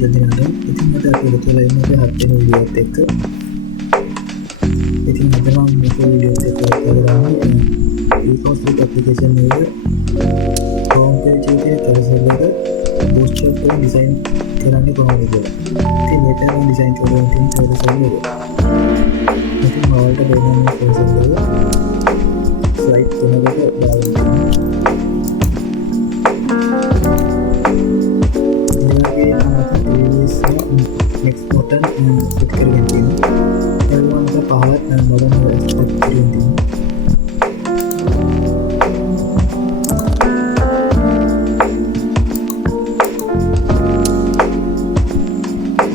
සියදිනාට ඉතින් අද අපි එකතු වෙලා ඉන්නේ 7 වෙනි වීඩියෝත් එක්ක. ඉතින් අද මම මේ වීඩියෝත් එක්ක කරන්නේ e-commerce application එක home page එකේ carousel එක bootstrap එකෙන් design කරන්නේ කොහොමද කියලා. ඉතින් මේක මම design කරලා තියෙන carousel එක. ඉතින් ඔයාලට බලන්න මේ carousel එක slide තුනකට දාලා තියෙනවා. next button set කරගෙන තියෙනවා. එළවන්න පහත් මොඩර්න් set කරගෙන තියෙනවා.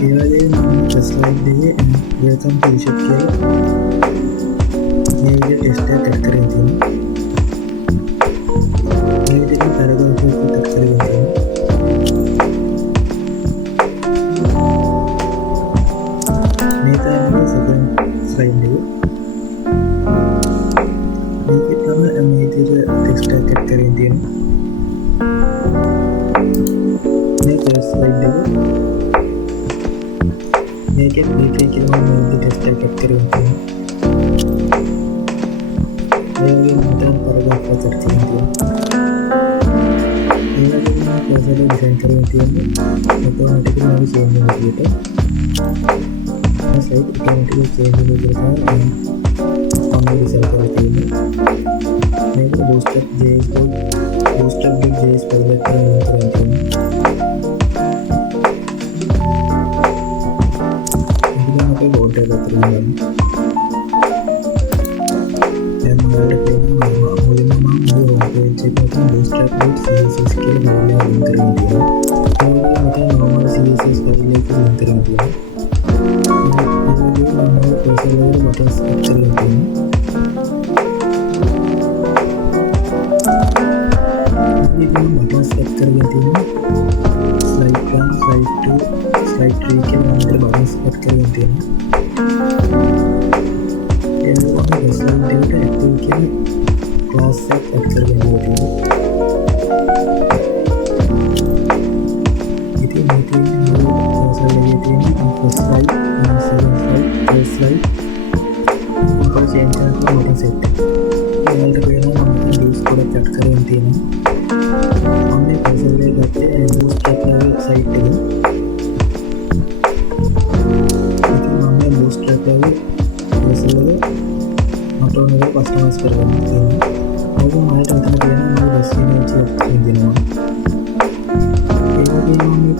ඒ වගේම මම ස්ලයිඩ් එකේ welcome to shop කියලා මේ විදිහට ටෙක්ස්ට් එකක් ඇඩ් කරගෙන තියෙනවා. මේ විදිහට paragraph එකක් ඇඩ් කරගෙන තියෙනවා. slide එක මේකේ තමයි මේ විදිහට ටෙක්ස්ට් එකක් ඇඩ් කරගෙන තියෙනවා. මේ slide එක මේකේ කියලා මම ටෙක්ස්ට් එකක් ඇඩ් කරගෙන තියෙනවා. ඒ වගේම මට paragraph එකක් ඇඩ් කරගෙන තියෙනවා. ඒ වගේම මම carousel එක design කරගෙන තියෙන්නේ automatically මම change වෙන විදිහට. site automatically change වෙන විදිහට මම design කරලා තියෙන්නේ. මේක bootstrap.js file එකක් කරගෙන තියෙනවා. ඉතින් අපේ border එක අතරින් දැන් මම මුලින්ම මම home page එකට bootstrap.css කියලා file එකක් කරගෙන තියෙනවා. ඒක මට normal css file එකක් කරගෙන තියෙනවා. buttons set කරලා තියෙනවා. ඉතින් buttons set කරලා තියෙනවා. slide 1, slide 2, slide 3 කියලා මම buttons set කරලා තියෙනවා. ඒ වගේම slide එකට active කියන class එකක් add කරගෙන තියෙනවා. ඉතින් මේකේ carousel එකේ තියෙන first slide, second slide, third slide change කරලා මට set ඒකට වෙනවා මම views ගොඩක් ඇඩ් කරගෙන තියෙනවා. මම මේ carousel එක ගත්තේ bootstrap site එකේ. ඉතින් මම මේ bootstrap එකේ carousel එක මට ඕන දේ customize කරගන්න තියෙනවා. මොකද මට මෙතන තියෙනවා මම bus image එකක් දෙනවා. ඒ වගේම මම මේ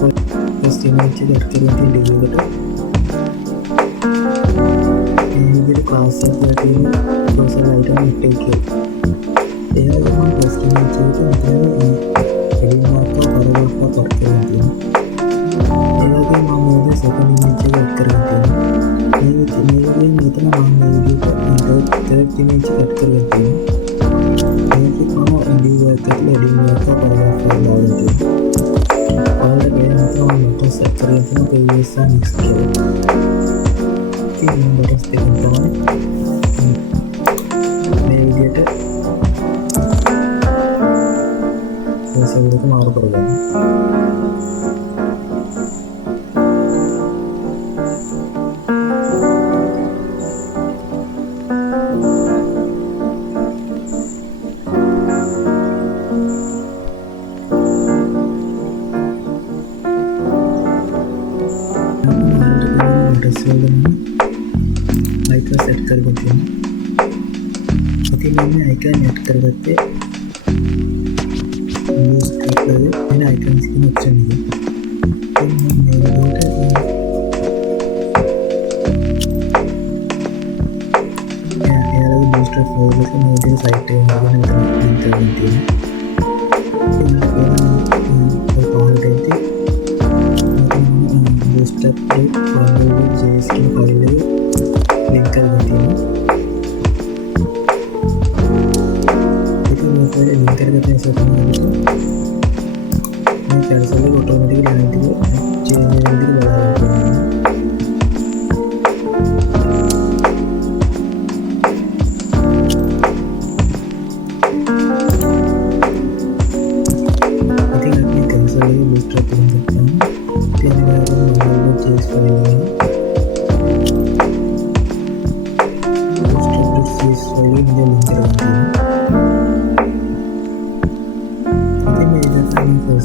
bus image එක ඇඩ් කරගෙන තියෙන div එකට class එකක් තියෙන carousel item එකේ ඒ වගේම post image එකක මෙතන heading mark එක paragraph එකක් add කරලා තියෙනවා. ඒ වගේම මම මේ second image එක add කරලා තියෙනවා. මේ වගේම මෙතන මම මේ විදිහට third image එක add කරලා තියෙනවා. මේක මම div එකට heading mark එක paragraph එකක් දාලා තියෙනවා. ඔයාලට මේක තමයි මම set කරලා තියෙන previous and next කියලා. ඉතින් මම buttons දෙකක් තමයි මේ විදිහට carousel එක මාරු කරගන්න. icon set කරගෙන තියෙනවා. ඉතින් මම icon add කරගත්තේ bootstrap එකේ වෙන icons කියන option එක. ඉතින් මම මේ විදිහට එයාලගේ bootstrap file එක මේ විදිහට site එකේ ගන්න මෙතන link කරගෙන තියෙනවා. bootstrap.js කියන file එක link කරගෙන තියෙනවා. ඉතින් මේක link කරගත්ත නිසා තමයි මේ carousel එක automatically line එක change වෙන විදිහට බලන්න පුළුවන්. ඉතින් අපි carousel එක bootstrap එකෙන් ගත්තාම තියෙන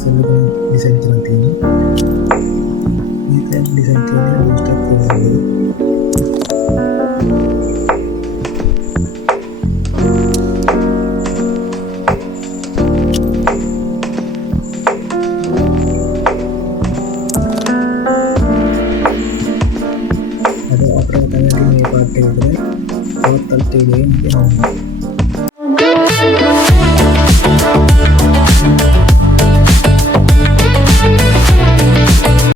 සෙල් එක ඩිසයින් කරලා තියෙනවා. මේක ඩිසයින් කරන්නේ බූස්ටර් කියලා.